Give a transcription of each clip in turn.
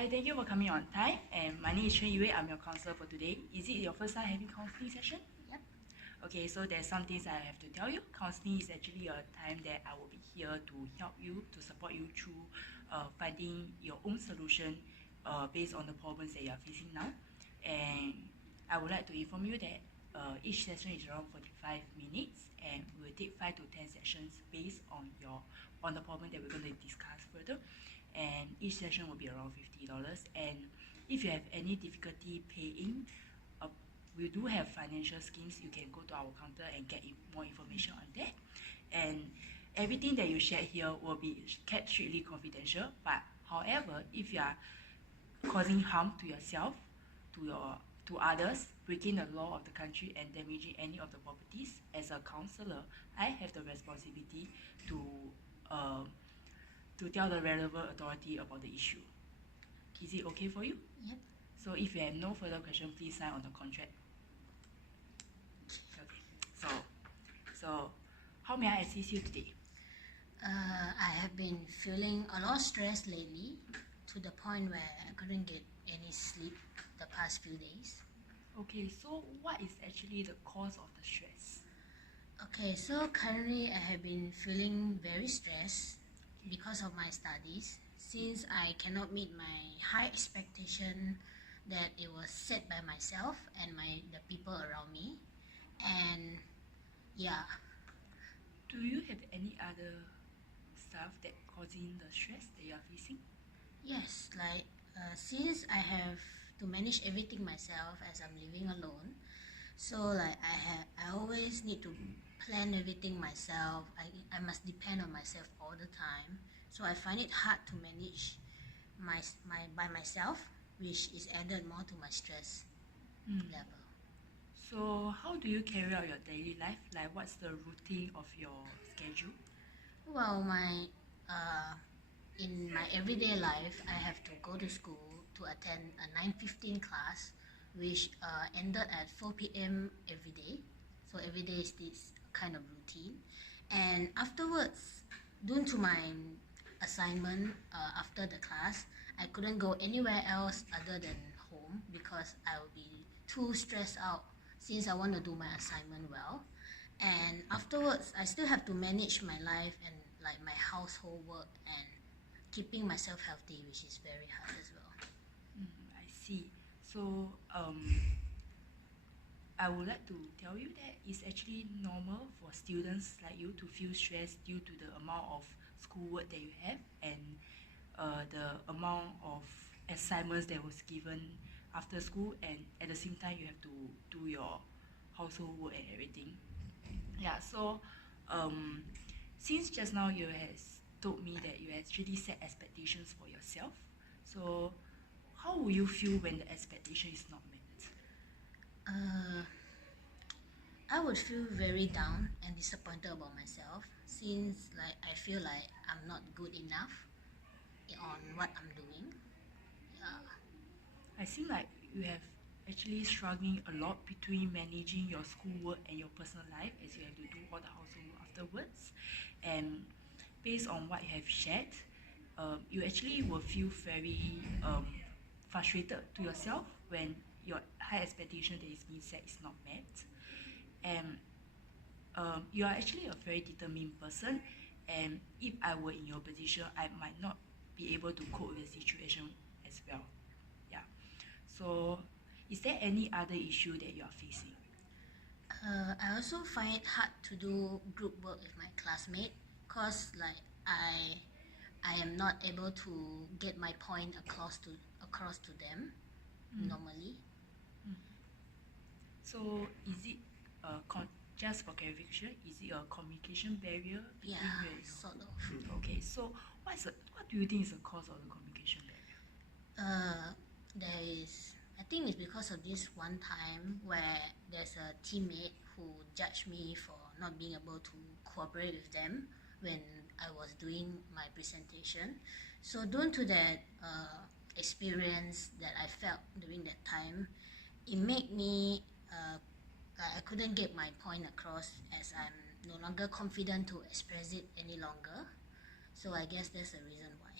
Hi, thank you for coming on time. And my name is Yuwei. I'm your counselor for today. Is it your first time having counseling session? Yep. Okay, so there's some things I have to tell you. Counseling is actually a time that I will be here to help you, to support you through finding your own solution based on the problems that you are facing now. And I would like to inform you that each session is around 45 minutes, and we will take 5 to 10 sessions based on the problem that we're going to discuss further. And each session will be around $50. And if you have any difficulty paying, we do have financial schemes. You can go to our counter and get more information on that. And everything that you share here will be kept strictly confidential. But however, if you are causing harm to yourself, to others, breaking the law of the country and damaging any of the properties, as a counselor, I have the responsibility to uh, tell the relevant authority about the issue. Is it okay for you? Yep. So if you have no further question, please sign on the contract. Okay. So how may I assist you today? I have been feeling a lot of stress lately to the point where I couldn't get any sleep the past few days. Okay, so what is actually the cause of the stress? Okay, so currently I have been feeling very stressed because of my studies, since I cannot meet my high expectation that it was set by myself and the people around me. And yeah. Do you have any other stuff that causing the stress that you are facing? Yes, like since I have to manage everything myself as I'm living alone, so like I always need to plan everything myself. I must depend on myself all the time. So I find it hard to manage my by myself, which is added more to my stress level. So how do you carry out your daily life? Like what's the routine of your schedule? Well, in my everyday life, I have to go to school to attend a 9:15 class, which ended at 4 p.m. every day. So every day is this kind of routine. And afterwards, due to my assignment after the class, I couldn't go anywhere else other than home because I would be too stressed out since I want to do my assignment well. And afterwards, I still have to manage my life and like my household work and keeping myself healthy, which is very hard as well. I see. So I would like to tell you that it's actually normal for students like you to feel stressed due to the amount of schoolwork that you have and the amount of assignments that was given after school, and at the same time you have to do your household work and everything. Yeah, so um, since just now you has told me that you actually set expectations for yourself, so how will you feel when the expectation is not met? I would feel very down and disappointed about myself since like I feel like I'm not good enough on what I'm doing. Yeah. I seem like you have actually struggling a lot between managing your schoolwork and your personal life, as you have to do all the household work afterwards. And based on what you have shared, you actually will feel very frustrated to yourself when your high expectation that is being set is not met. And you are actually a very determined person. And if I were in your position, I might not be able to cope with the situation as well. Yeah. So, is there any other issue that you are facing? I also find it hard to do group work with my classmate because like I am not able to get my point across to them normally. So, is it just for clarification? Is it a communication barrier between Yeah, you and your sort of. Okay, so what do you think is the cause of the communication barrier? There is, I think it's because of this one time where there's a teammate who judged me for not being able to cooperate with them when I was doing my presentation. So due to that experience that I felt during that time, it made me I couldn't get my point across as I'm no longer confident to express it any longer. So I guess that's the reason why.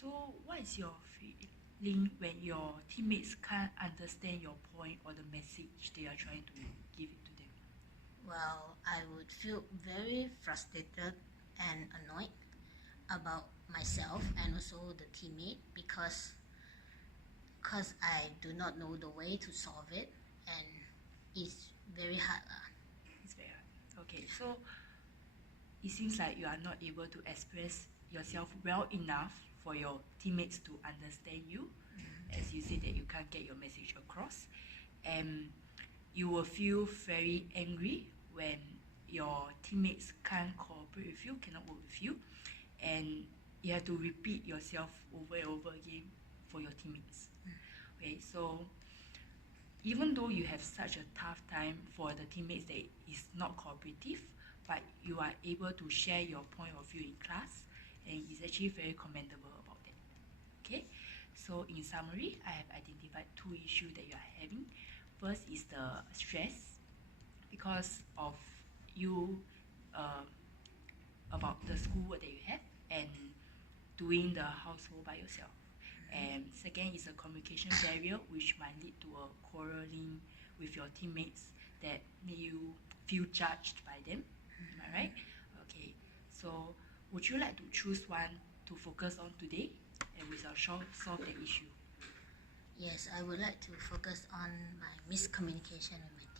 So what is your feeling when your teammates can't understand your point or the message they are trying to give it to them? Well, I would feel very frustrated and annoyed about myself and also the teammate because I do not know the way to solve it, and it's very hard. It's very hard. Okay, so it seems like you are not able to express yourself well enough for your teammates to understand you, as you said that you can't get your message across, and you will feel very angry when your teammates can't cooperate with you, cannot work with you, and you have to repeat yourself over and over again for your teammates. Okay, so even though you have such a tough time for the teammates that is not cooperative, but you are able to share your point of view in class, and it's actually very commendable about that. Okay, so in summary, I have identified two issues that you are having. First is the stress because of you uh, about the schoolwork that you have and doing the household by yourself. And second is a communication barrier, which might lead to a quarreling with your teammates that make you feel judged by them. Am I right? Okay. So, would you like to choose one to focus on today, and we shall solve the issue? Yes, I would like to focus on my miscommunication with my